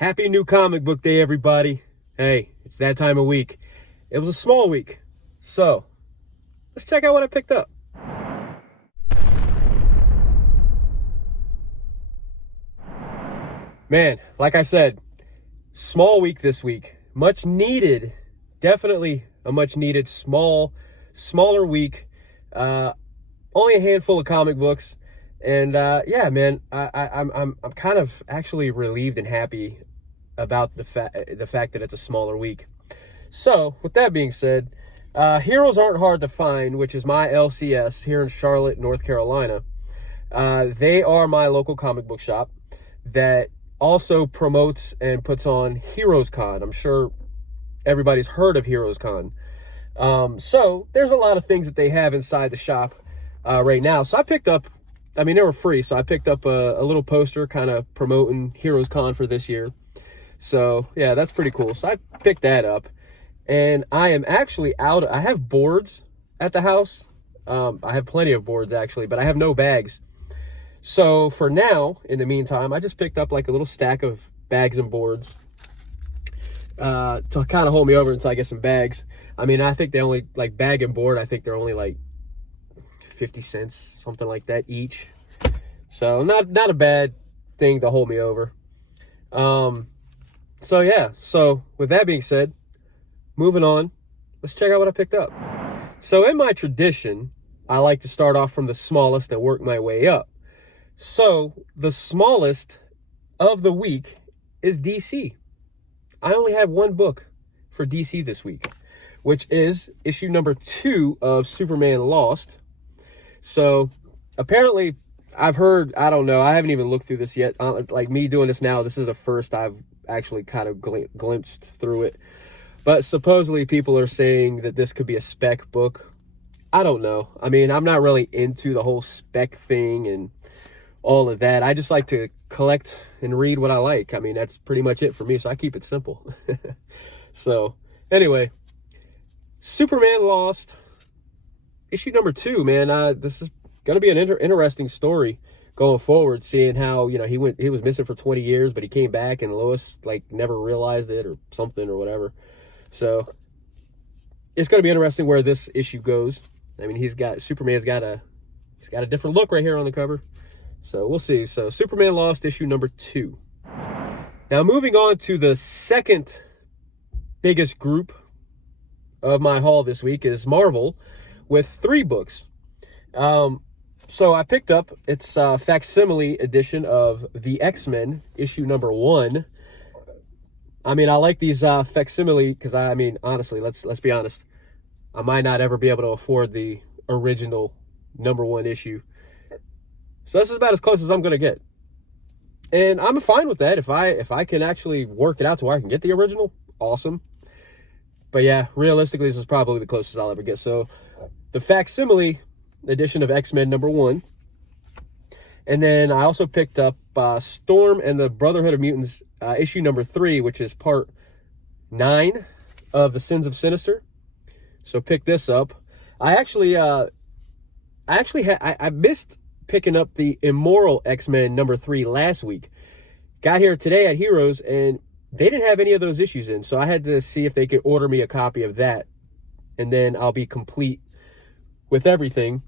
Happy new comic book day, everybody. Hey, it's that time of week. It was a small week. So, let's check out what I picked up. Man, like I said, small week this week. Much needed. Definitely a much needed smaller week. Only a handful of comic books. And yeah, man, I'm kind of actually relieved and happy about the fact that it's a smaller week. So, with that being said, Heroes Aren't Hard to Find, which is my LCS here in Charlotte, North Carolina. They are my local comic book shop that also promotes and puts on Heroes Con. I'm sure everybody's heard of Heroes Con. So, there's a lot of things that they have inside the shop right now. So, I picked up, they were free, so I picked up a little poster kind of promoting Heroes Con for this year. So, yeah, that's pretty cool. So, I picked that up. And I am actually out. I have boards at the house. I have plenty of boards, actually, but I have no bags. So, for now, in the meantime, I just picked up like a little stack of bags and boards to kind of hold me over until I get some bags. I think they only, like, bag and board, I think they're only like 50 cents, something like that each. So, not a bad thing to hold me over. So, yeah. So, with that being said, moving on, let's check out what I picked up. So, in my tradition, I like to start off from the smallest and work my way up. So, the smallest of the week is DC. I only have one book for DC this week, which is issue number 2 of Superman Lost. So, apparently, I've heard, I don't know, I haven't even looked through this yet. Like me doing this now, this is the first I've actually kind of glimpsed through it. But supposedly people are saying that this could be a spec book. I don't know. I'm not really into the whole spec thing and all of that. I just like to collect and read what I like. That's pretty much it for me, so I keep it simple. So, anyway, Superman Lost, issue number 2, man. This is going to be an interesting story going forward, seeing how, he was missing for 20 years, but he came back and Lois, never realized it or something or whatever. So, it's going to be interesting where this issue goes. Superman's got a different look right here on the cover. So, we'll see. So, Superman Lost, issue number 2. Now, moving on to the second biggest group of my haul this week is Marvel with 3 books. So, I picked up, it's a facsimile edition of The X-Men, issue number 1. I like these facsimile because, honestly, let's be honest. I might not ever be able to afford the original number 1 issue. So this is about as close as I'm going to get. And I'm fine with that. If I can actually work it out to where I can get the original, awesome. But yeah, realistically, this is probably the closest I'll ever get. So the facsimile edition of X-Men number 1. And then I also picked up Storm and the Brotherhood of Mutants issue number 3, which is part 9 of the Sins of Sinister. So pick this up. I missed picking up the Immoral X-Men number 3 last week. Got here today at Heroes, and they didn't have any of those issues in. So I had to see if they could order me a copy of that. And then I'll be complete with everything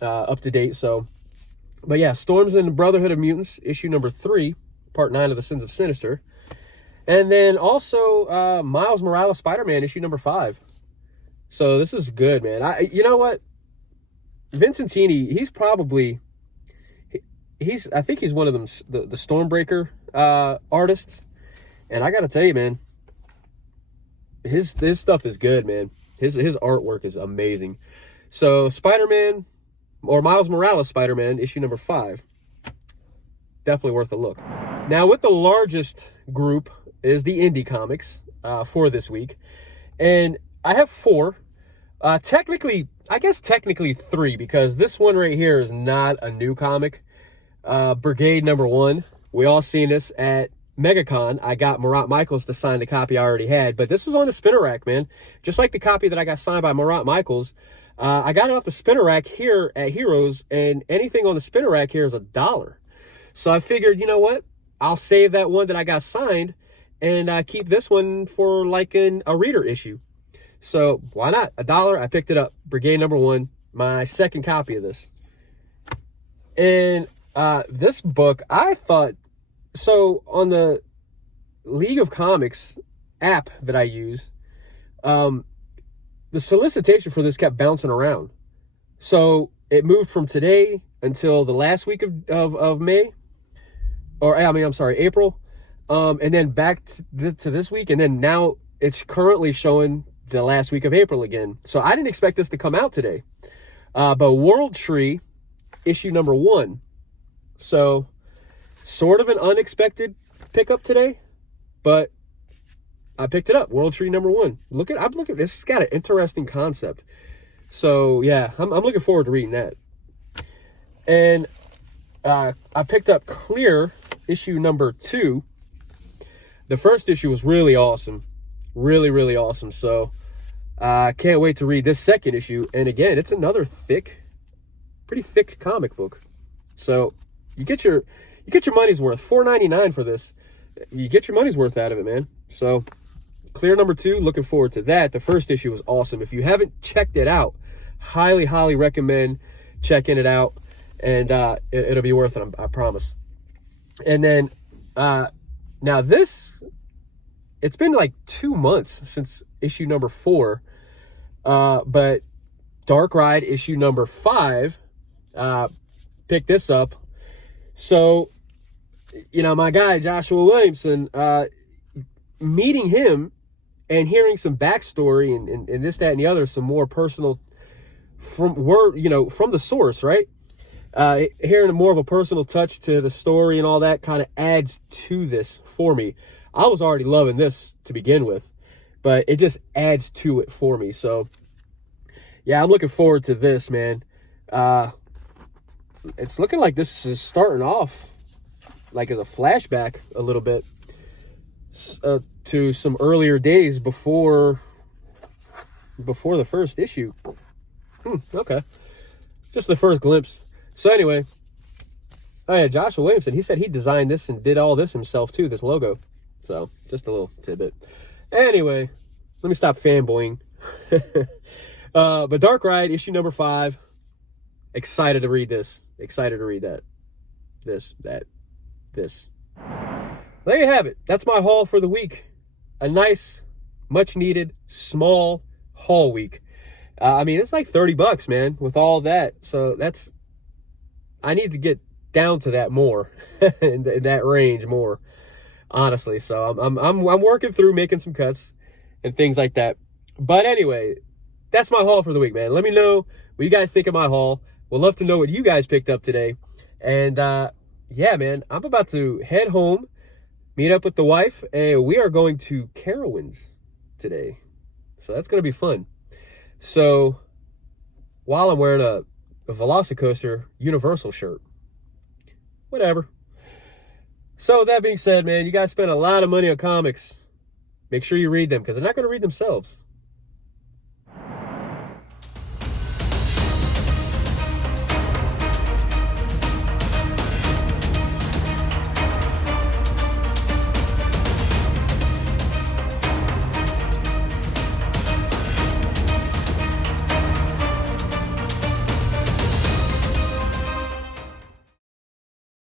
up to date. So, but yeah, Storms and the Brotherhood of Mutants, issue number 3, part 9 of the Sins of Sinister. And then also Miles Morales Spider-Man, issue number 5. So this is good, man. You know what? Vincentini, I think he's one of them, the Stormbreaker artists. And I got to tell you, man, his stuff is good, man. His artwork is amazing. So Spider-Man, or Miles Morales Spider-Man, issue number 5. Definitely worth a look. Now, with the largest group is the indie comics for this week. And I have 4. Technically 3, because this one right here is not a new comic. Brigade number 1. We all seen this at MegaCon. I got Marat Michaels to sign the copy I already had, but this was on the spinner rack, man. Just like the copy that I got signed by Marat Michaels. I got it off the spinner rack here at Heroes, and anything on the spinner rack here is $1. So I figured, you know what? I'll save that one that I got signed, and keep this one for like a reader issue. So why not? $1, I picked it up. Brigade #1, my second copy of this. And this book, I thought, so on the League of Comics app that I use, the solicitation for this kept bouncing around. So it moved from today until the last week of May, or I mean, I'm sorry, April, and then back to this week, and then now it's currently showing the last week of April again. So I didn't expect this to come out today, but World Tree issue #1. So sort of an unexpected pickup today, but I picked it up. World Tree #1. I'm looking. This has got an interesting concept. So yeah, I'm looking forward to reading that. And I picked up Clear issue #2. The first issue was really awesome, really, really awesome. So I can't wait to read this second issue. And again, it's another pretty thick comic book. So you get your money's worth. $4.99 for this. You get your money's worth out of it, man. So Clear #2, looking forward to that. The first issue was awesome. If you haven't checked it out, highly, highly recommend checking it out. And it'll be worth it, I promise. And then now this, it's been like 2 months since issue #4. But Dark Ride issue #5, picked this up. So, you know, my guy, Joshua Williamson, meeting him and hearing some backstory and this, that, and the other, some more personal from the source, right? Hearing more of a personal touch to the story and all that kind of adds to this for me. I was already loving this to begin with, but it just adds to it for me. So yeah, I'm looking forward to this, man. It's looking like this is starting off like as a flashback a little bit to some earlier days before the first issue. Okay, just the first glimpse. So anyway, oh yeah, Joshua Williamson, he said he designed this and did all this himself too, this logo. So just a little tidbit. Anyway, let me stop fanboying. But Dark Ride issue #5, excited to read this. Excited to read that. This. There you have it. That's my haul for the week. A nice, much needed, small haul week. I mean, it's like $30, man, with all that. So I need to get down to that more, in that range more, honestly. So I'm working through making some cuts and things like that. But anyway, that's my haul for the week, man. Let me know what you guys think of my haul. We'd love to know what you guys picked up today. And yeah, man, I'm about to head home, meet up with the wife, and we are going to Carowinds today. So that's going to be fun. So while I'm wearing a Velocicoaster Universal shirt, whatever. So with that being said, man, you guys spend a lot of money on comics. Make sure you read them because they're not going to read themselves.